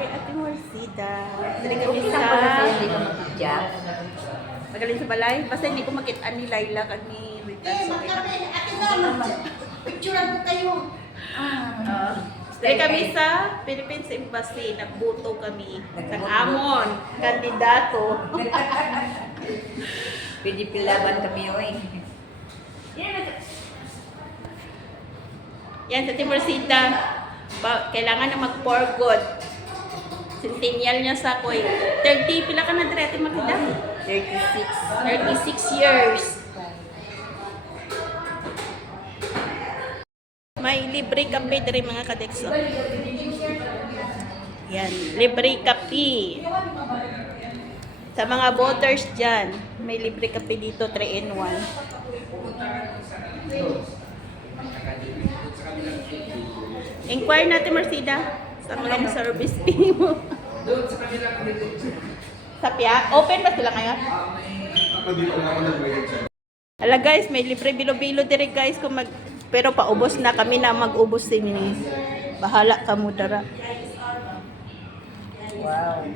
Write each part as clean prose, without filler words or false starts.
Hi, Ate Morsida. Dali kami Okay sa... lang pala sa'yo, hindi ka mag-job. Magaling sa balay. Basta hindi ko makita ni Laila kag ni Rita. So, Picturean ko kayo. dali kami sa Philippines Embassy. Nagbuto kami. Nag-amon. Kandidato. Pwede pilaban kami, oy. Yan, sa Ate Morsida. Kailangan na mag-for good. Centennial niya sa koy. 30, pila ka na dire, Ate Morsida? 36 years. May libre kape dire mga kadekso. Yan, libre kape. Sa mga voters dyan, may libre kape dito, 3 in 1. Inquire natin, Marcida. Sa long service fee mo. Sa Pia? Open ba sila ngayon? Hala guys, may libre bilo-bilo dire guys. Pero paubos na kami na mag-ubos din ni. Bahala ka mo dara. Wow.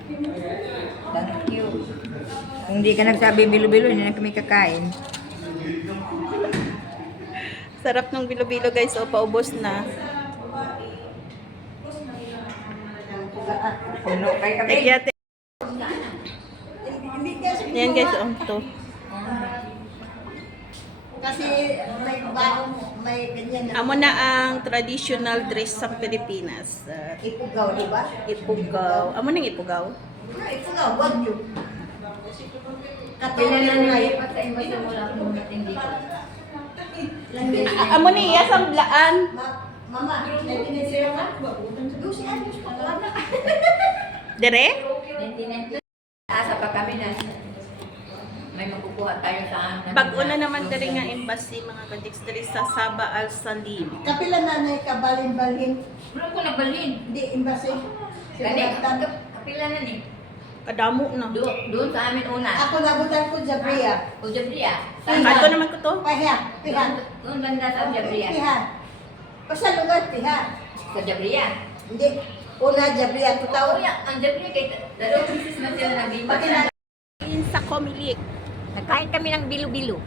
Thank you. Kung hindi ka nagsabi bilo-bilo, hindi na kami kakain. Sarap ng bilo-bilo guys. O, paubos na. Puno kayo kami. Thank you, ate. Yan guys, to. Kasi may bago mo, may ganyan na. Amo na ang traditional dress sa Pilipinas. Ipugaw, di ba? Ipugaw. Amo nang ipugaw? Ipugaw, wag yun. Kailan na Katawan nilipat sa imbasa mo lang kung matindi ko. Amo ni iyasang blaan. Mama, nagtinitira ka? Lucy, ayos pa wala. Dire? 1990. Asa pa kami na may makukuha tayo sa Bago na naman dire nga embassy mga kadiks dire sa Sabah Al Salim. Kapila nanay ka, balin-balin. Wala ko nabalin. Hindi, imbasi. Kani, kapila na ni. Kadamo na. Doon sa amin una. Ako nabutan ko, Jabria. O Jabria. Kanto naman ko to. Piha, piha. Doon banda sa Jabria. Piha. O sa lugar, piha. Sa Jabria. Hindi. Una, Jabria. Tutaw. Ang Jabria kay dalawang beses na sila naglipat. Sa Comilik. Nagkain kami ng bilo-bilo.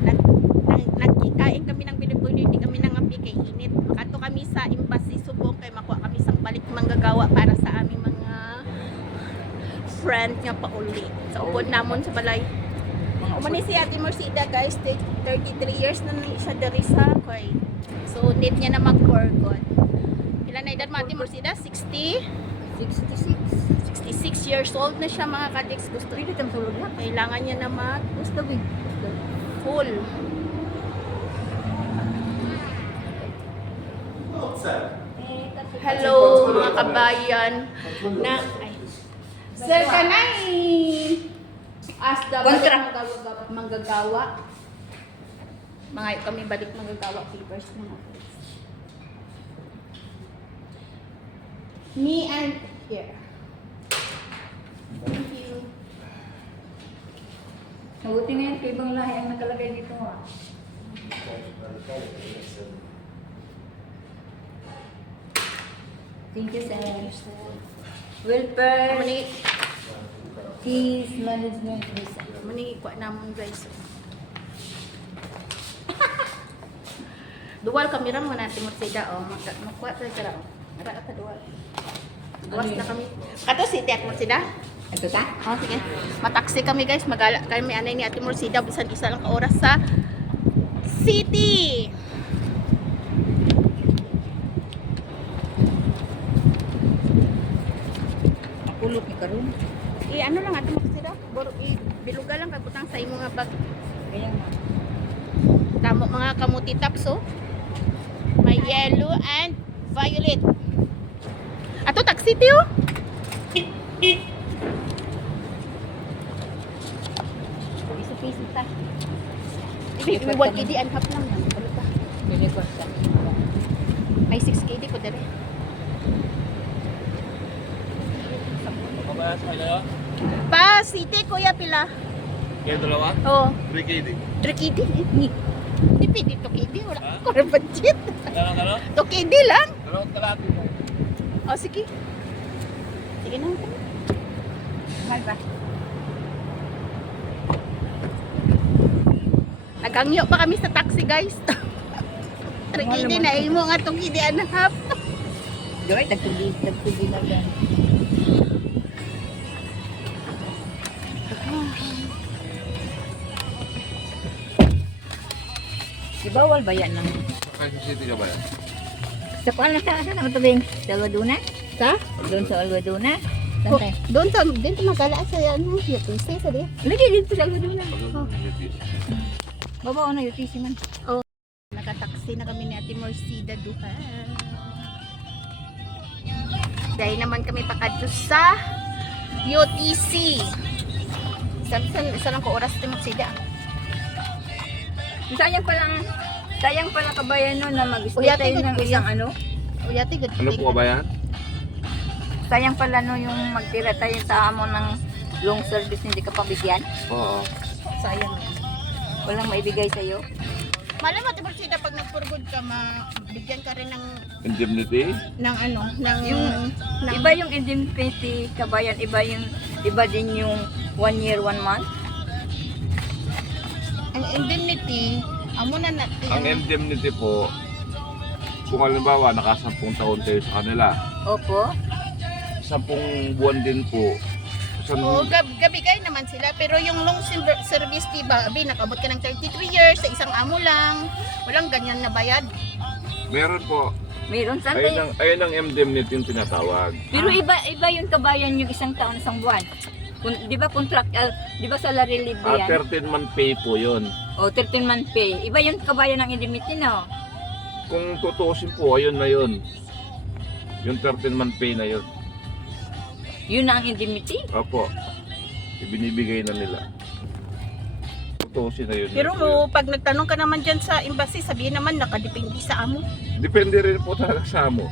Nagkikain kami ng bilo-bilo, hindi kami nangapi kay init. Makato kami sa embassy subong kay makuha kami sang balik manggagawa para sa aming mga friend nga pauli. Sa upod namon sa balay. Umani si Ate Morsida guys, 33 years na siya dari sa koy. So need niya na mag-forgot. Ilan na edad mo Ate Morsida? 66 years old na siya mga kadiks. Gusto Pwede kang tulog na. kailangan niya na mag Gusto ko. full. Hello mga kabayan na ay, Sir Kanay as the Kontra. manggagawa mga kami balik manggagawa papers mga guys. Me and here. Thank you. Mabuti ngayon kay ibang lahi ang nakalagay dito ha. Thank you, sir. Welfare, Peace Management Visa. Mani kuha namon guys. Dual kamera mo natin mo sida o makuha sa sira o. Ara ka dual. Duwas na kami. Kato si Ate Morsida. Ito ta? Oh, sige. Mataksi kami guys. Magala kami anay ni Ate Morsida bisan isa lang ka oras sa city. Makulot ni Karun. Ano lang Ate Morsida? Biluga lang kay butang sa imo nga bag. Kaya nga. Tamo mga kamuti taps oh. May yellow and violet. Ato taxi tiyo. Piso ta. May 1 KD and half lang yan. Ano ta? Unicorn sa. May 6 KD ko dere. Pa, city kuya pila. Kayo dalawa? Oh, 3KD. 3 KD. Hindi pwede 2 KD. Wala ko rin budget. Kano? 2 KD lang. Kano kalati mo? O sige. Sige na. Mahal ba? Nagangyo pa kami sa taxi, guys. Tragedy na imo nga itong hindi anahap. Gawin, tagtubi na yan. Di bawal ba yan ng... Quezon City ka ba yan? Sa kuwan na sa asan ang tubing? Sa Alwaduna? Sa? Doon sa Alwaduna? Saan Oh, tayo? doon sa, dito magala sa ano, UTC sa di. Lagi dito sa Alwaduna. Pagod ng UTC. Babaw na UTC man. Nakataksi na kami ni Ate Morcida duha. Dahil naman kami pakadto sa UTC. Isa lang ko oras Ate Morcida. Sayang pala kabayan no na mag-stay Uy, tayo ate, ng good isang ano. Uy, Ate, good Ano thing. po ba yan? Sayang pala no yung magtira tayo sa amo ng long service hindi ka pabigyan. Oo. Sayang. Walang maibigay sa'yo. Malam mo, Ate Morcida, pag nagpurgod ka, bigyan ka rin Indemnity? ng ano, ng... Yung- ng, Iba yung indemnity kabayan, iba din yung 1 year, 1 month. ang indemnity, amo na natin. Ang indemnity po, kung halimbawa naka-10 taon kayo sa kanila, Opo. 10 buwan din po. Oo, gabigay naman sila. Pero yung long service, diba, abi, nakabot ka ng 33 years sa isang amo lang. Walang ganyan na bayad. Meron po. Meron saan tayo. Ayun ang indemnity yung tinatawag. Pero iba yung kabayan yung isang taon, isang buwan. Di ba contract, di ba salary leave yan? 13-month pay po yun. O 13-month pay. Iba yung kabayan ng indemnity no? Kung tutusin po, ayun na yun. Yung 13-month pay na yun. Yun na ang indemnity? Opo. Ibinibigay na nila. Tutusin na yun. Pero pag nagtanong ka naman dyan sa embassy, sabihin naman nakadepende sa amo. Depende rin po talaga sa amo.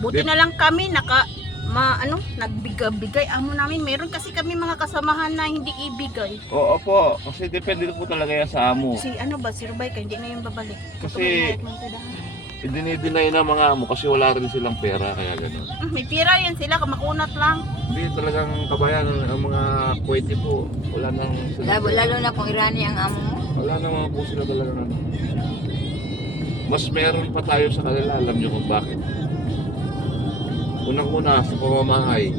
Buti na lang kami nagbigay amo namin. Meron kasi kami mga kasamahan na hindi ibigay. Oo po, kasi depende po talaga yan sa amo. Si Rubay ka, hindi na yung babalik. Kasi dinideny na mga amo kasi wala rin silang pera kaya gano'n. May pira yan sila, kamakunat lang. Hindi talagang kabayan ang mga kwete po. Wala nang Lalo na kung Irani ang amo mo. wala nang po sila talagang ano. Mas meron pa tayo sa kanila, alam nyo kung bakit. Unang-una sa pamamahay.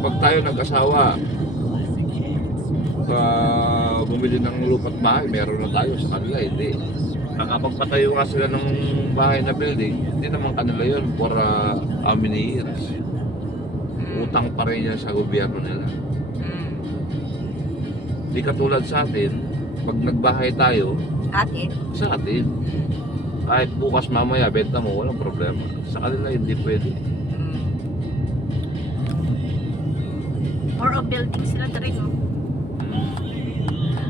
Pag tayo nag-asawa, bumili ng lupa't bahay, meron na tayo sa kanila, hindi. Nakapagpatayo nga sila ng bahay na building, hindi naman kanila yun for how many years. Utang pa rin yan sa gobyerno nila. Di katulad sa atin, pag nagbahay tayo, Atin. sa atin, kahit bukas mamaya benta mo, walang problema. Sa kanila hindi pwede. More of building sila rin, no?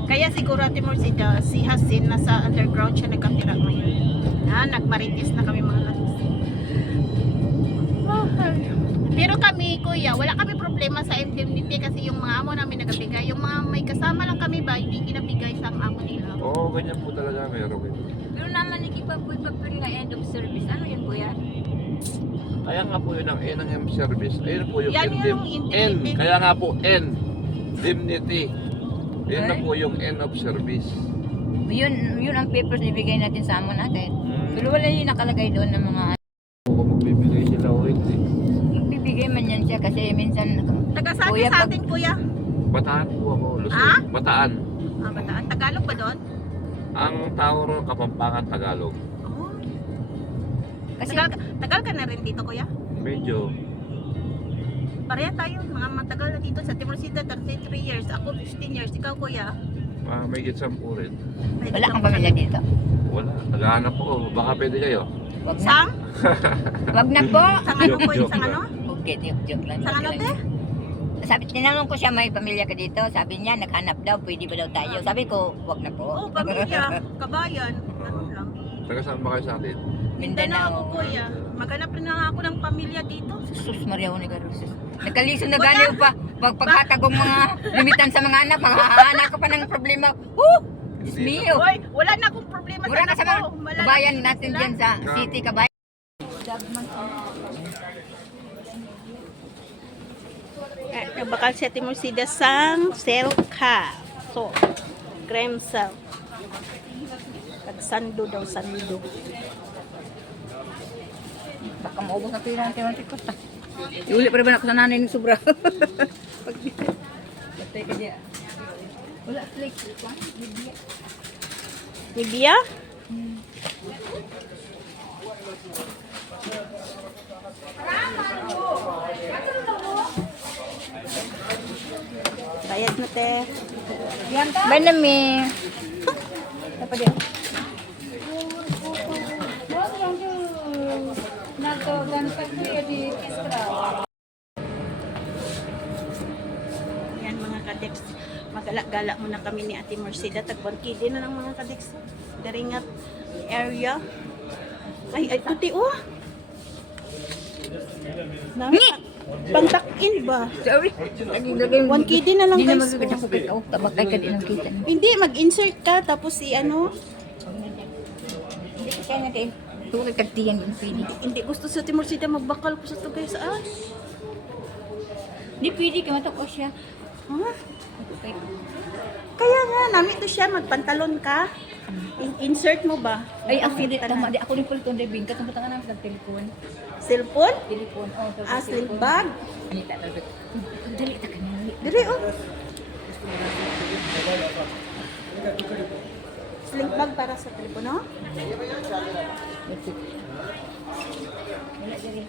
Kaya siguro Ate Morcida, si Hasin nasa underground siya nagkatira ngayon. Nagmarites na kami mga katis. Pero kami, kuya, wala kami problema sa indemnity kasi yung mga amo namin nagabigay. Yung mga may kasama lang kami ba, hindi ginabigay sa amo nila. Oo, ganyan po talaga meron. Pero naman nagkipag-papel nga end of service. Ano yun po yan? Kaya nga po yun ang N ng M service. Ayun po yung Yan yung indemnity. N. Kaya nga po N. Indemnity. Yan na Ay. po yung N of service. Yun ang papers na ibigay natin sa amo natin. Pero wala yung nakalagay doon ng mga Kung magbibigay sila o hindi. magbibigay man yan siya kasi minsan Taga-saan Kuya, sa pag- atin, kuya? Bataan po ako. Luzon. Ha? Bataan. Bataan. Tagalog ba doon? Ang tao ron, Kapampangan, Tagalog. Oh. kasi Tagal ka na rin dito, kuya? Medyo. Pareha tayo, mga matagal na dito sa Timorcida, 33 years. Ako 15 years. Ikaw, kuya? May gitsam po rin. wala kang pamilya dito. Wala. Naghahanap ako. Baka pwede kayo. Wag na. Sang? Wag na po. Sang ano, kuya? Joke Sang lang. ano? Okay, joke lang. Sang ano, te? Sabi, tinanong ko siya, may pamilya ka dito? Sabi niya, naghanap daw, pwede ba daw tayo? Sabi ko, wag na po. Oo, pamilya, kabayan. Ganun lang. Taga saan ba kayo sa atin? Mindanao ako, Mindanao. kuya. Maghanap rin na ako ng pamilya dito. Sus Maria Unigarusis. Nagkaliso na ganiw pa. Pagpaghatag ng mga limitan sa mga anak, maghahanap ka pa ng problema. Diyos mio. Hoy, wala na akong problema Mura ka sa mga ko. Malala- kabayan natin dyan sa city kabayan. Nagbakal si Ate Mercida sang selka. So, cream sel. Sando daw, sando. Baka maubos na pira ng tinantik ko ta. Iuli pa rin ba na ako sa nanay ng sobra? Patay ka diya. Wala flake. Libya. Libya? Bayad na, te. Bay na mi. Apa dia? Yan mga kadex. Magala-gala muna kami ni Ate Mercida. Tagwangkidi na ng mga kadex. Daringat area. Ay, tuti, oh. Nami, pangtakin ba? Sorry. Lagi 1KD na lang, Hindi na guys. magkakita ko kay tao. Tabakay ka din ang kita. Hindi, mag-insert ka. Tapos ano, Hindi ka kaya nga kayo. Tuloy kagtiyan yung pili. hindi gusto sa Ate Mercida magbakal ko sa to, guys. Ah, Hindi pwede ka matako siya. ha? Kaya nga, nami to siya. Magpantalon ka. Insert mo ba? Ay, ang pili. Tama. Di ako rin pala itong Devin. Katong ka namin ng telepon. Cellphone? Telepon. Oh, Ah, sling bag? Anita. Dali ta ka na. Dili, oh. Sling bag para sa telepono? Wala diri.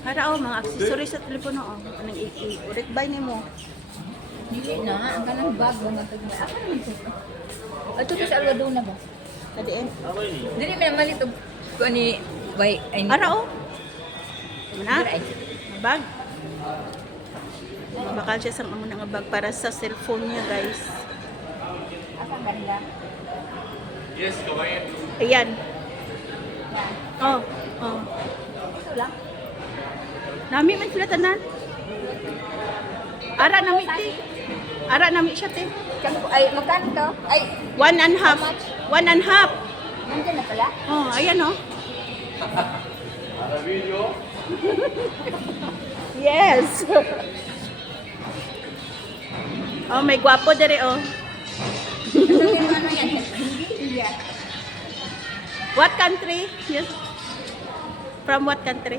Para, oh, mga accessories sa telepono, oh. Anong i-urit buy ni mo? Dili na. Ang kanang bag. Mga tagma. Ako naman ito. Ato ka sa Alwado na ba? Kadiin. Dili may naman ito. Kung ani. Bay. Ay, Para, oh. Mana? Dili, ay. Bag. Bakal siya sa amo nga bag para sa cellphone niya, guys. Asang ganda? Ayan. Oh, oh. Ito lang. Nami man sila tanan. Ara nami ti. Ara nami siya ti. Ay, magkano to? Ay, 1.5. 1.5. nandiyan na pala. Oh, ayan oh. Yes. Oh, may gwapo dere oh. Ano yan? Hindi, India. What country? Yes. From what country?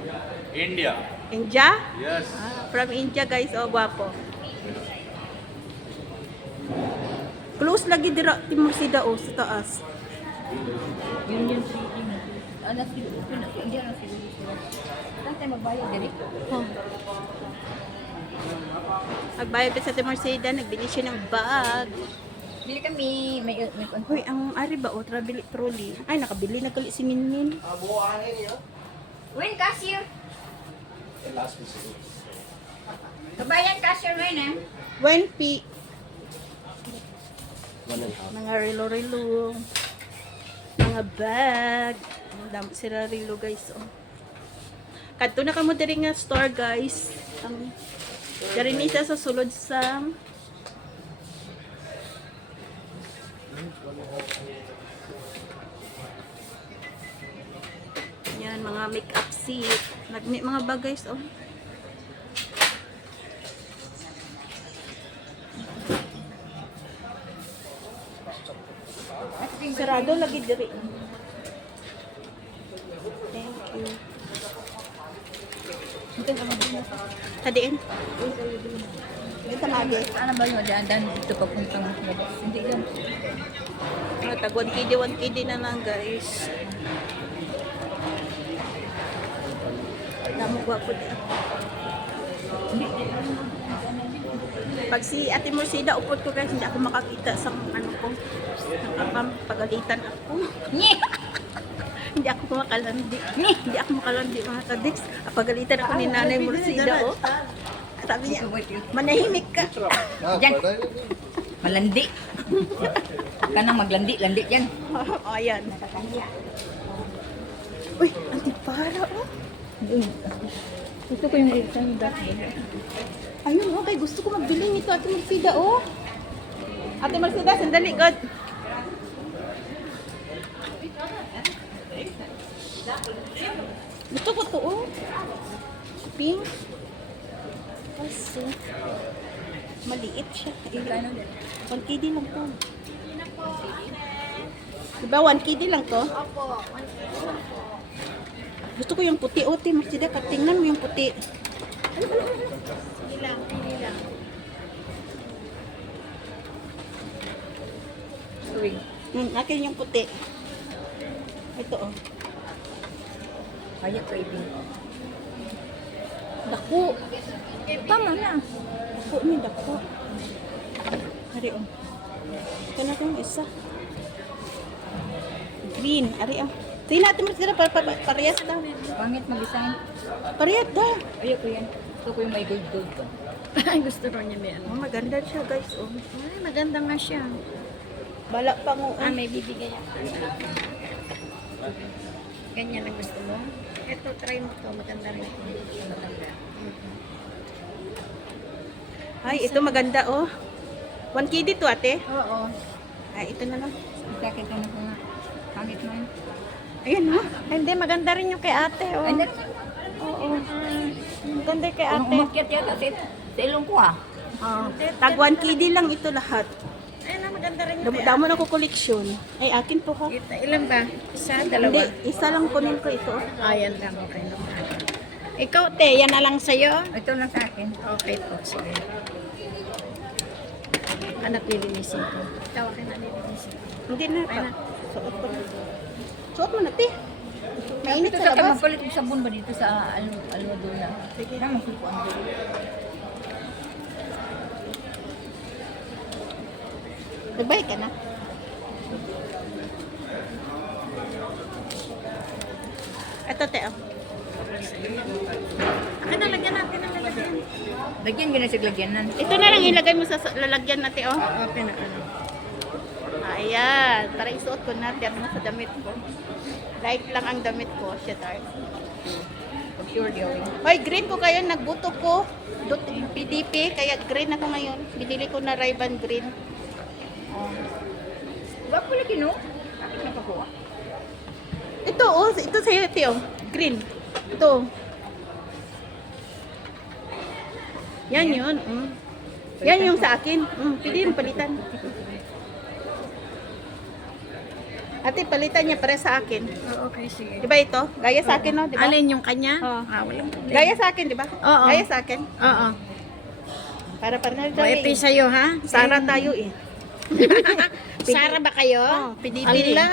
India. India? Yes. Ah, from India, guys. Oh, gwapo. Close lagi dira ti Mercida oh sa taas. Yun yung 3D mo. Ano si hindi ano si Saan tayo magbayad dali? Oh. Nagbayad pa sa ti Mercida, nagbili siya ng bag. Bili kami, may Hoy, ang ari ba oh, travel trolley. Ay, nakabili na gali si Minmin. When cashier? Kabayan cashier mo na. When P. Mga rilo-rilo. Mga bag. Ang dami sila rilo, guys. Oh. Kadto na kamo diri nga store, guys. Ang dari ni sa sulod sa yan, mga make-up set. Mga bag, guys. Oh. Sarado lagi diri. Thank you. Tadiin. Dito magi. Ano ba yung daan dito papuntang labas? Hindi lang. Tag 1KD na lang, guys. Damo gwapo din. Pag si Ate Mercida upod ko, guys, hindi ako makakita sa ano ko. Pagalitan ako. Hindi ako makalandi. Hindi ako makalandi, mga kadix. Pagalitan ako ni Nanay Mercida, oh. Sabi niya, manahimik ka. Diyan. Malandi. Kanang maglandi, landi yan. Oh, ayan. Uy, antipara, oh. Ito ko yung isang Ayun, okay. Gusto ko magbili nito, Ate Mercida, oh. Ate Mercida, sandali, God. Gusto ko to, oh. Pink. Kasi maliit siya. Kano din? 1 KD lang to. Diba 1 KD lang to? Opo. Gusto ko yung puti. O, te, Marcida, tingnan mo yung puti. Sige lang. Sige lang. Uy. Akin yung puti. Ito, oh. Kaya craving. Dako. Tama na. Dako ni dako. Ari, oh. Ito na yung isa. Green. Ari, oh. Sige natin, Marcida, parehas daw. Pangit mag-design. Parehas daw. Ayoko yan. Gusto ko yung may gold pa. Ay, gusto ko niya may ano. Oh, maganda siya, guys. Oh. Ay, maganda nga siya. Bala pa mo. Ah, may bibigay ako. Ganyan ang gusto mo? Ito, try mo to. Maganda rin ito. Maganda. Ay, ito maganda, oh. 1 KD to, ate. Oo. Ay, ito na lang. Sakit ka na ko nga. Pangit mo yun. Ayan, oh. Ay, hindi, maganda rin yung kay ate. Oh. Ay, Oo. Maganda yung kay Kung ate. umakyat yata sa ilong ko ah. Oh. Tag 1 KD lang ito lahat. Ayun na, maganda rin yung kay Damo na ko koleksyon. Ay, akin to, ha. ate. Ilan ba? Isa, Hindi, dalawa? isa lang kunin ko ito. Ayan lang, okay lang. Ikaw, te, yan na lang sa'yo? Ito lang sa akin. Okay po, sige. Anak lilinisin ko. Tawakin na lilinisin ko. Hindi na. Ay, na. Suot ko na. Suot mo na, te. Mainit Ito sa sa labas. magpalit ng sabon ba dito sa Almadona? Sige na, magsupuan ko. Nagbay ka na. Ito, te. Oh. Akin na, lagyan natin ang lalagyan. Lagyan ko na sa lagyanan. Ito na lang ilagay mo sa lalagyan natin, oh. Okay na, ano. Ayan. Tara, isuot ko na. Tiyan mo sa damit ko. Light lang ang damit ko. Shit, art. Pure going. Hoy, green ko kayo. Nagbuto ko. PDP. Kaya green ako ngayon. Binili ko na Ray-Ban green. Wag ko lagi no? Bakit napakuha? Ito, oh. Ito sa'yo, ito, oh. Green. Ito. Yan yun. Mm. Yan yung sa akin. Pwede yung palitan. Ate, palitan niya para sa akin. Okay, sige. Di ba ito? Gaya sa akin, no? Di ba? Alin yung kanya? Oo. Walang problema. Gaya sa akin, di ba? Oo. Gaya sa akin. Oo. Para na O, ito yung sa'yo, ha? Sara tayo eh. Sara ba kayo? Oo, PDP. Ala.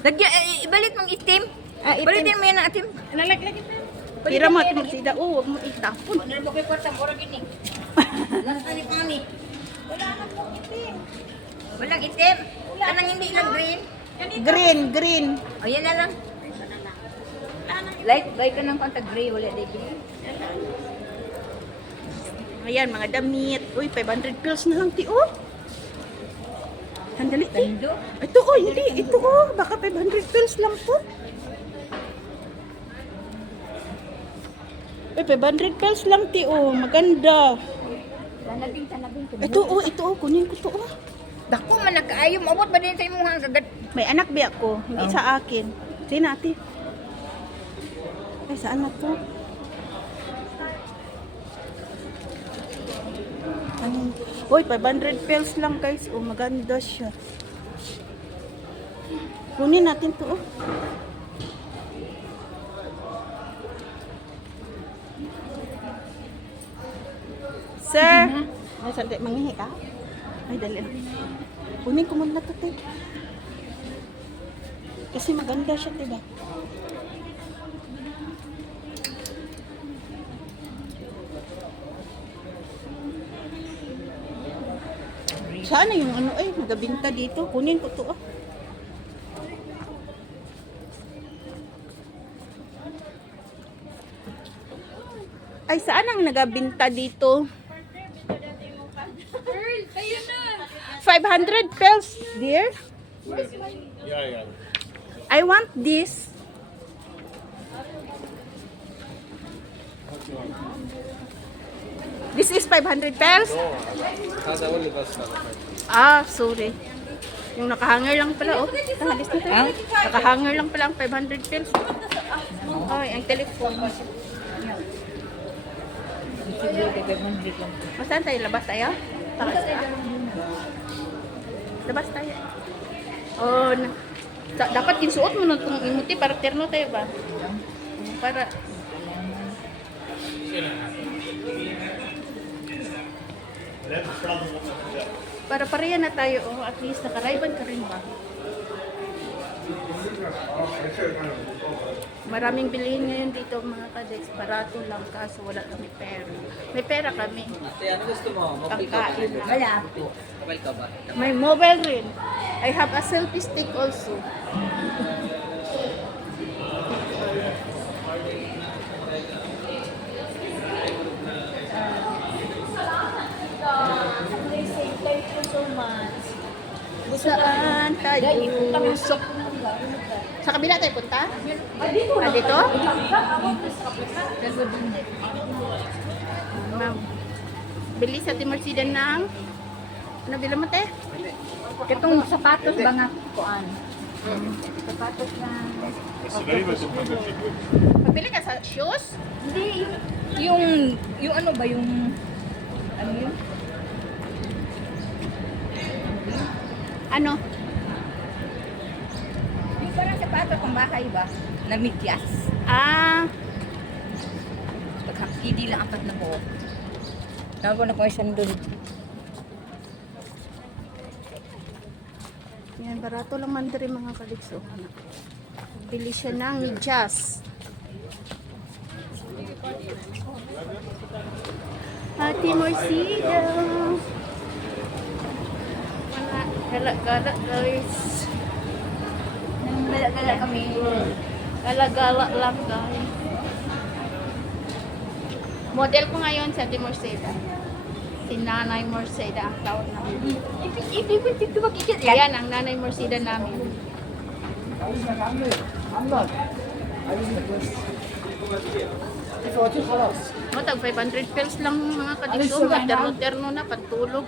Lagyan, ibalik mong itim. Ah, ito. Balitin mo yan ang itim. Nalaglag ito. Pira mo at magsida. Oo, huwag mo itapon. Wala na po kayo kwarta, mura gini. Lasa ni Pami. Wala na po itim. Walang itim. Kanang hindi lang green. Green, green. O yan na lang. Wala na. Light ka ng konta gray, wala di green. Ayan, mga damit. Uy, 500 pills na lang, ti. Oh. Sandali, ti. Tando. Ito, oh, hindi. Ito, oh. Baka 500 pills lang po. Uy, 500 pills lang, ti. Oh, maganda. Tanabing. Ito, oh, ito, oh. Kunin ko to, oh. Dako man nakaayo, maabot ba din sa imong hanggagat? May anak ba ako? Hindi Oh. sa akin. Sino, ate? Ay, saan na to? Ano? Uy, 500 pills lang, guys. Oh, maganda siya. Kunin natin to, oh. Sir! Ay, sandali. Manghihi ka? Ay, dali. Kunin ko muna to, te. Kasi maganda siya, diba? Saan na yung ano ay nagabinta dito? Kunin ko to, oh. Ay, saan ang nagabinta dito? 500 pills, dear. Yeah. I want this. This is 500 pills? Hada only bus. Ah, sorry. Yung nakahanger lang pala, oh. Halis na tayo. Nakahanger lang pala ang 500 pills. Ay, ang telephone. Siguro kay 500 lang. Saan tayo? Labas tayo? Labas tayo. Oh, dapat kinsuot mo na itong imuti para terno tayo ba? Para pareha na tayo. Oh, at least nakarayban ka rin ba? Maraming bilihin ngayon dito mga kadeks. Barato lang kaso wala kami pera. May pera kami. Ate, ano gusto mo? Mobile ka ba? Pagkain lang. Wala po. Mobile ka ba? May mobile rin. I have a selfie stick also. Thank you so much. Saan tayo? Sa kabila tayo punta? Dito? Dito? Ma'am. Bili sa Timorsidan ng ano bila mo te? Itong sapatos ba nga kuan? Sapatos na Pabili ka sa shoes? hindi yung ano ba yung ano yun? Ano? Yung parang sapatos pang bahay ba? Na midyas. Ah, Pagkakidi lang apat na buo. Nago na ko isang doon. yan barato lang man diri mga kaligso. Bili siya ng jazz. Timorsidan. Mga gala-gala guys. Nang gala-gala kami. Gala-gala lang guys. Model ko ngayon sa Timorsidan. Si Nanay Morseda ang tawag namin. Ibig dito magkikit yan. Yan ang Nanay Morseda namin. O, tag 500 pills lang mga kadikso. Terno-terno na, pagtulog.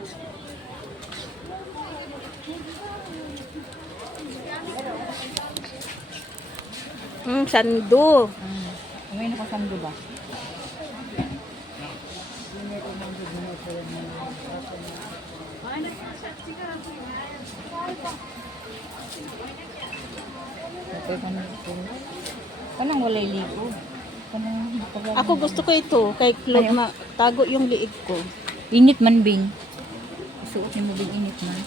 Sando. Ngayon ako sando ba? Kanang walay ligo. Kanang Ako gusto ko ito. Kay Claude, tago yung liig ko. init man bing. Suot ni mo bing init man.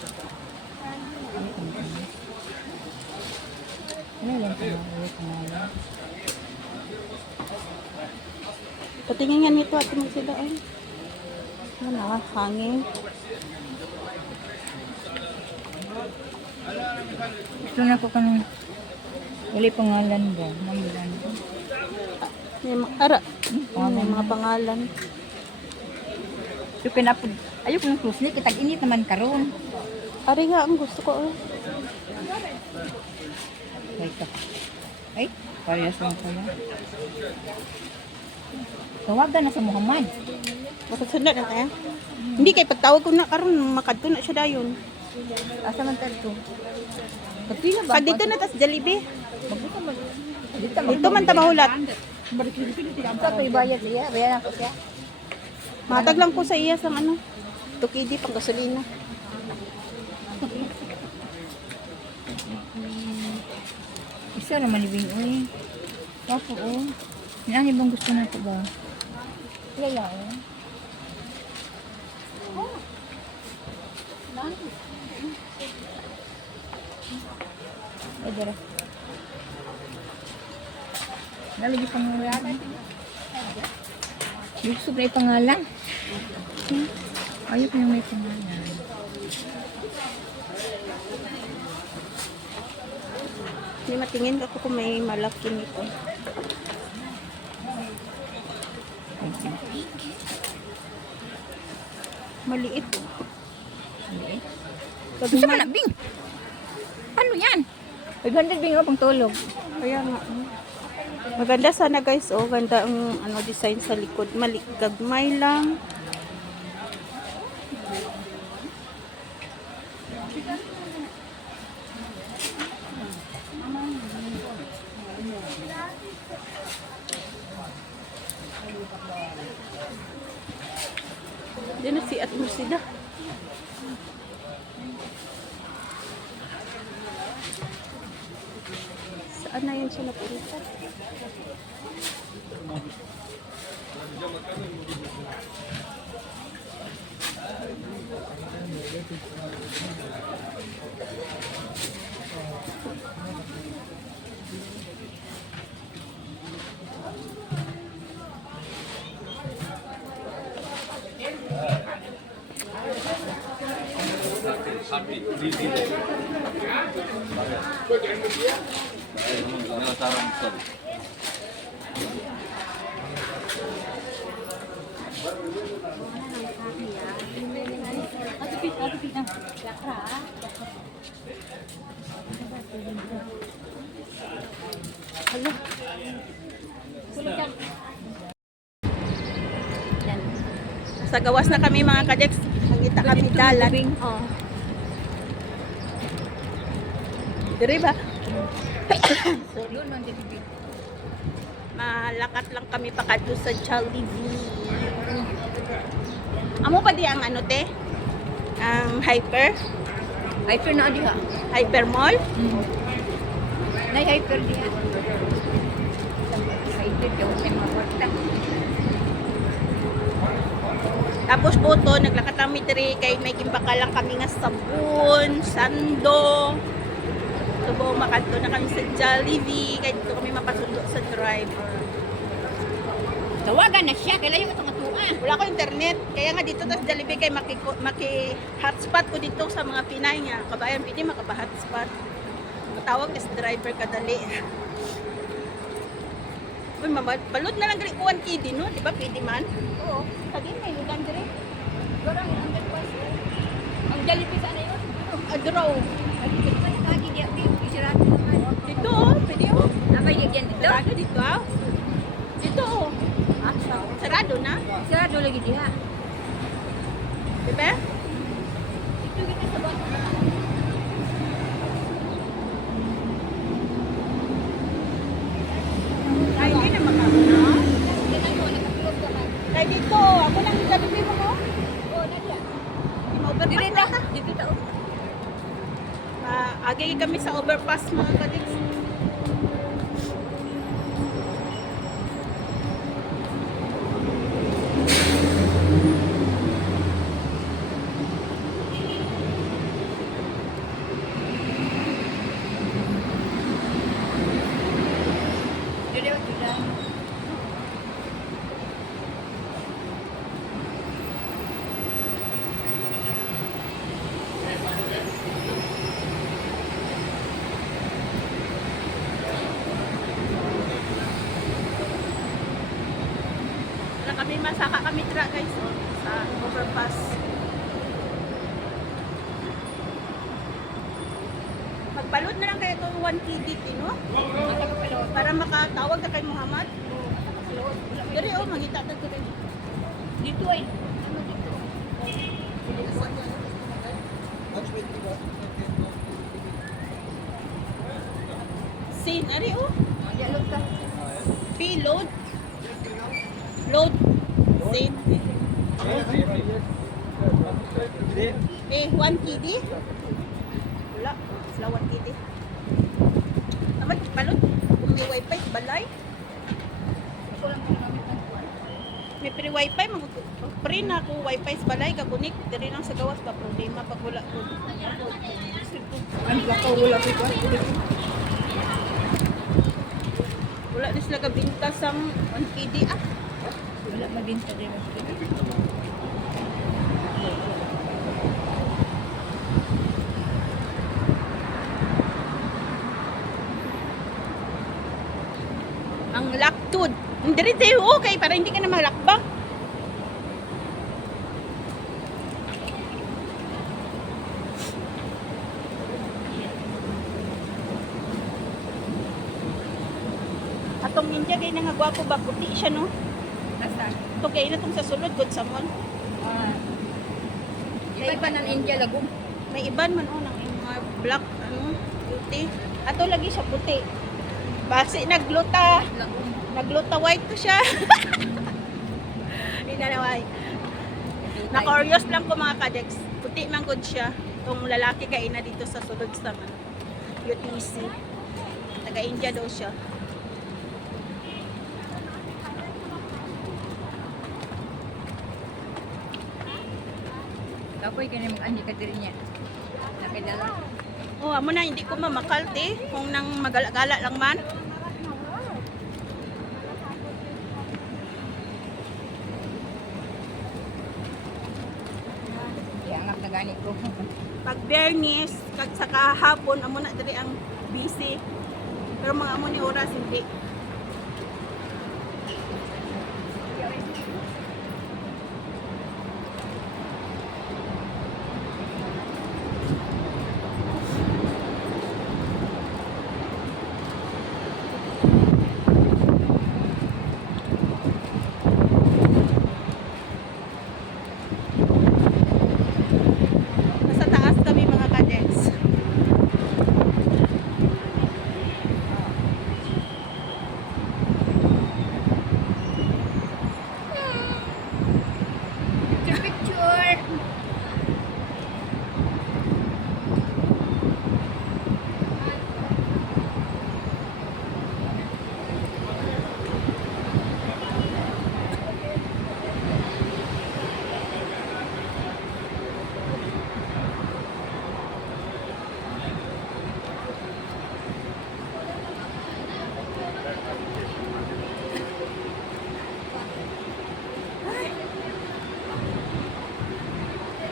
Ano yan pa? Patingin nga nito at mo sila ay. Ano, hangin. Gusto na ko kanang wala pangalan ba? Nambulan. May may mga pangalan. So pinapod. Ayoko ng close ni kitag init naman karon. Ari nga ang gusto ko. Oh. Ay ka. Ay, parehas lang pala. Tawagan na sa Muhammad. Makasunod na tayo. Hindi kay pagtawag ko na karon makadto na siya dayon. Asa man tadto? Kapila ba? Dito na tas Jollibee. Dito Dito man ta mahulat. Sa pa ibayad siya, bayaran ko siya. Matag lang ko sa iya sang ano. Tukidi pang gasolina. Isa naman ibing uy. Wapo oh. Ano bang gusto nato ba? Lala oh. Ay, dara. Nalagi pangalan. Gusto na yung pangalan. Ayok na may pangalan. Hindi matingin ako kung may malaki nito. Maliit. Gusto mo na, Bing? Ano yan? 500 Bing, pang tulog. Kaya nga. Maganda sana guys. Oh, ganda ang ano design sa likod. Maligagmay lang. Diyan na si At Musida. Saan na yun siya napunta? Hala. Sa gawas na kami mga kadeks. Nakita kami dalan. Oh. Dire ba? Doon man dito. Malakat lang kami pa kadto sa Jollibee. Amo pa di ang ano te? Ang hyper? Hyper na diha. Hyper mall? Nay hyper diha. Hyper yung mga kwarta. Tapos buto, naglakad kami diri kay may gimbaka lang kami nga sabon, sando. Tubo makadto na kami sa Jollibee, kay dito kami mapasundo sa driver. Tawagan na siya, kailan yung itong atuan. Wala ko internet, kaya nga dito tas Jollibee kay maki-hotspot ko dito sa mga Pinay nga. Kabayan, pwede makapa-hotspot. Matawag na sa driver kadali. Uy, balod na lang gali ko 1 KD, no? Di ba pwede man? Oo. Tagin may lugan diri. Dorang underpass. Ang Jollibee sana yun. Adraw. Dito man nakagi diya. Isirado naman. Dito, oh, pwede oh. Nakay yan dito. Sarado dito, ah. Dito, oh. Ah, Sarado na. isirado lagi diha. Di ba? Dito kita sa bawah. Ay, hindi na makakuna. Ganun mo, nakatulog ka ba? Kaya dito, ako lang Jollibee mo, no? Oo, nadiya. Overpass Dito na. ta. Dito ta. Agi kami sa overpass mga kadiks. Dito, dito. Wala kami masaka kami tra guys oh, sa overpass. Magbalot na lang kayo itong 1 KD no? Para makatawag na kay Muhammad. Diri oh, mangita ta diri. Dito ay. Ano dito? Sin, ari oh. Dialog ka. Payload. Load. Sin. Eh, 1 KD? Wala. Sila 1 KD. Naman, balot. Kung may wifi, balay. Ito lang kung namin ang kuwan. May free wifi, free na ako wifi sa balay, kagunik. Dari lang sa gawas pa, problema pag wala ko. Ang lakaw wala ko kuwan. Wala na sila kabinta sa 1 KD ah. Wala mabinta din. Ang laktud. Dari tayo okay, para hindi ka na malakbang. Atong ninja kay nga gwapo ba puti siya no. Nasa? Ito kay na tong sa sulod good samon. Iba ng India lagom. May iban man oh nang mga black ano puti. Ato lagi siya puti. Basi nagluta. Lagom. Nagluta white to siya. Hindi na naway. Naka Curious lang ko mga kadex. Puti man gud siya. Itong lalaki kay na dito sa sulod sa UTC. Taga-India daw siya. Kapoy ka na mag-andi ka diri niya. Nakidala. Oh, amo na hindi ko mamakalte kung nang magala-gala lang man. Iangap na gani ko. Pag Bernice, kag sa kahapon amo na diri ang busy. Pero mga amo ni oras hindi. Nasa taas kami mga kadex. Picture.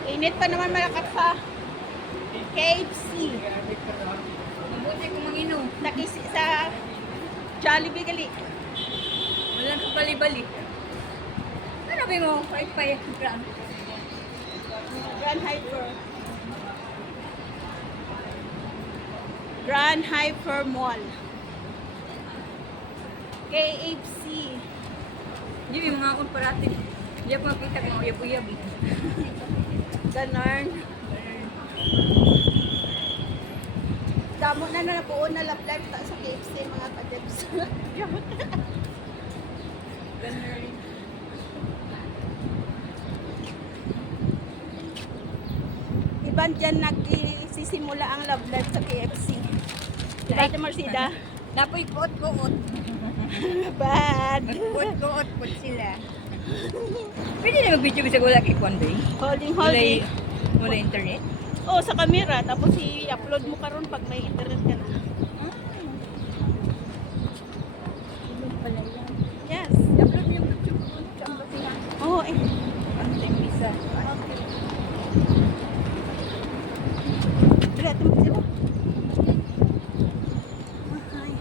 Init pa naman malakas sa KFC. Mabuti ko manginom. Nakisi sa Jollibee gali. Wala nang bali-bali. Ano ba mo? Pay-pay. Grand. Grand Hyper. Grand Hyper Mall. KFC. Hindi may mga komparatif. Hindi ako makita kung uyab-uyab. Ganon. Damo na nabuo na love life ta sa KFC mga kadeps. Iban dyan nagsisimula ang love life sa KFC. Diba, Ate Marcida? Napoy kuot-kuot. Bad. Kuot-kuot sila. Pwede na mag-video bisa wala kay Kwan Bay? Holding. Wala internet? Oh, sa camera. Tapos i-upload mo karon pag may internet ka na. Yes. Upload mo yung YouTube ko. Saan ba sila? Oo, eh. Ang time visa. Dali, Ate Marcida. Ay.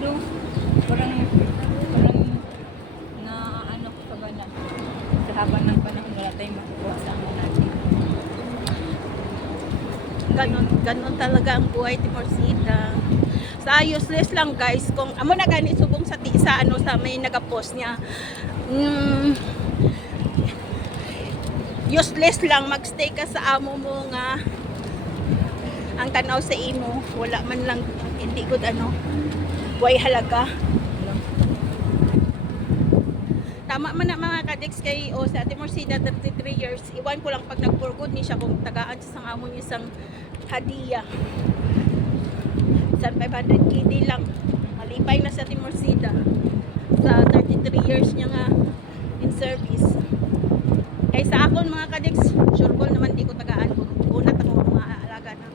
So, parang na ano ko sa bana. Sa habang ng panahon wala tayong makukuha sa ano natin. Ganon talaga ang buhay, Timorsita. Sa useless lang guys, kung amo na gani subong sa sa ano sa may nagapost niya. Useless lang magstay ka sa amo mo nga ang tanaw sa imo wala man lang hindi good ano way halaga. Tama man na mga kadex kay o sa Ate Marcida 33 years iwan ko lang pag nagpurgod ni siya kung tagaan sa amo niya isang hadiah sa 500 KD lang malipay na sa Ate Marcida sa 33 years niya nga in service. Kay sa akon mga kadex sure ko naman di ko tagaan ko una ta ko mga alaga na.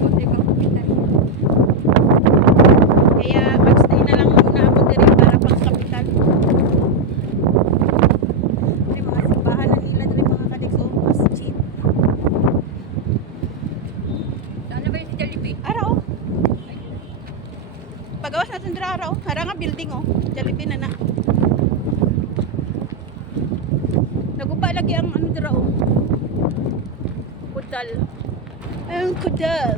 Buti ko kita. Kaya magstay na lang muna ako diri para pang kapital. May mga simbahan na nila diri mga kadex o masjid. Saan ba yung si Jollibee? Araw. Pagawas natin dira araw. Harang nga building oh. Jollibee na na. Naguba lagi ang ano dira oh. Kudal. Ang kudal.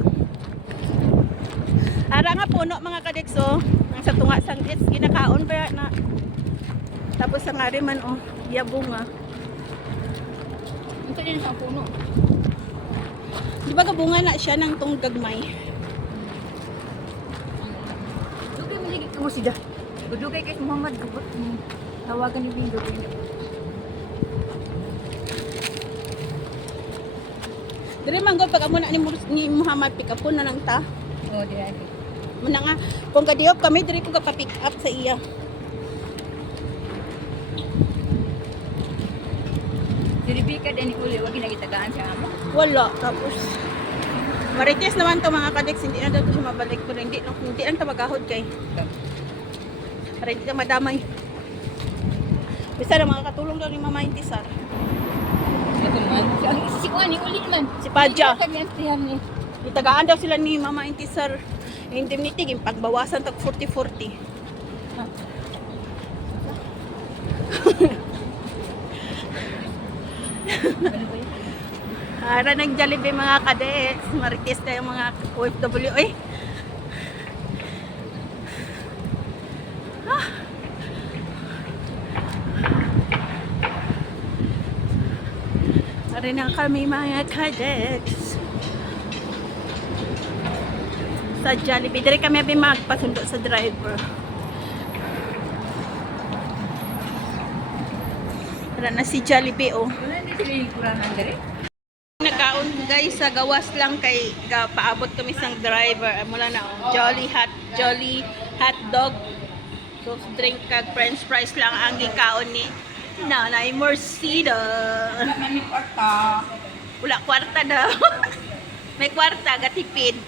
Ara nga puno mga kadex oh. Ang sa tunga sang gets kinakaon ba na. Tapos ang ari man oh, yabunga. Ito din sa puno. Di ba kabunga na siya ng tong gagmay? Dugay mo lagi mo sida. Dugay kay Muhammad gubot. Tawagan ni Bingo. Dire man gud pag amo na ni Muhammad pick up na lang ta. Oh, di ay. Muna nga kung kadiop kami dire ko ka pick up sa iya. Si Rebecca din uli wag ginagitagaan siya amo. Wala. Tapos, marites naman to mga kadex, hindi na daw to siya mabalik ko. Hindi lang ta magahod kay. Para hindi na madamay. Bisa na mga katulong daw ni Mama Intisar. Ito man. Si Kuan ni uli man. Si Padja. Kagyantihan ni. Itagaan daw sila ni Mama Intisar. Indemnity, yung pagbawasan tag 40-40. Para ng Jollibee mga kadex. Marites na yung mga OFW. Uy! Ari na kami mga kadex. Sa Jollibee. Dari kami magpasundo sa driver. Wala na si Jollibee oh. Wala din sila yung kuranan dere. Nagkaon guys sa gawas lang kay paabot kami sang driver. Mula na oh. Jolly hot dog. So drink kag french fries lang ang gikaon ni Nanay Mercida. Kami kwarta. Wala kwarta daw. May kwarta gatipid.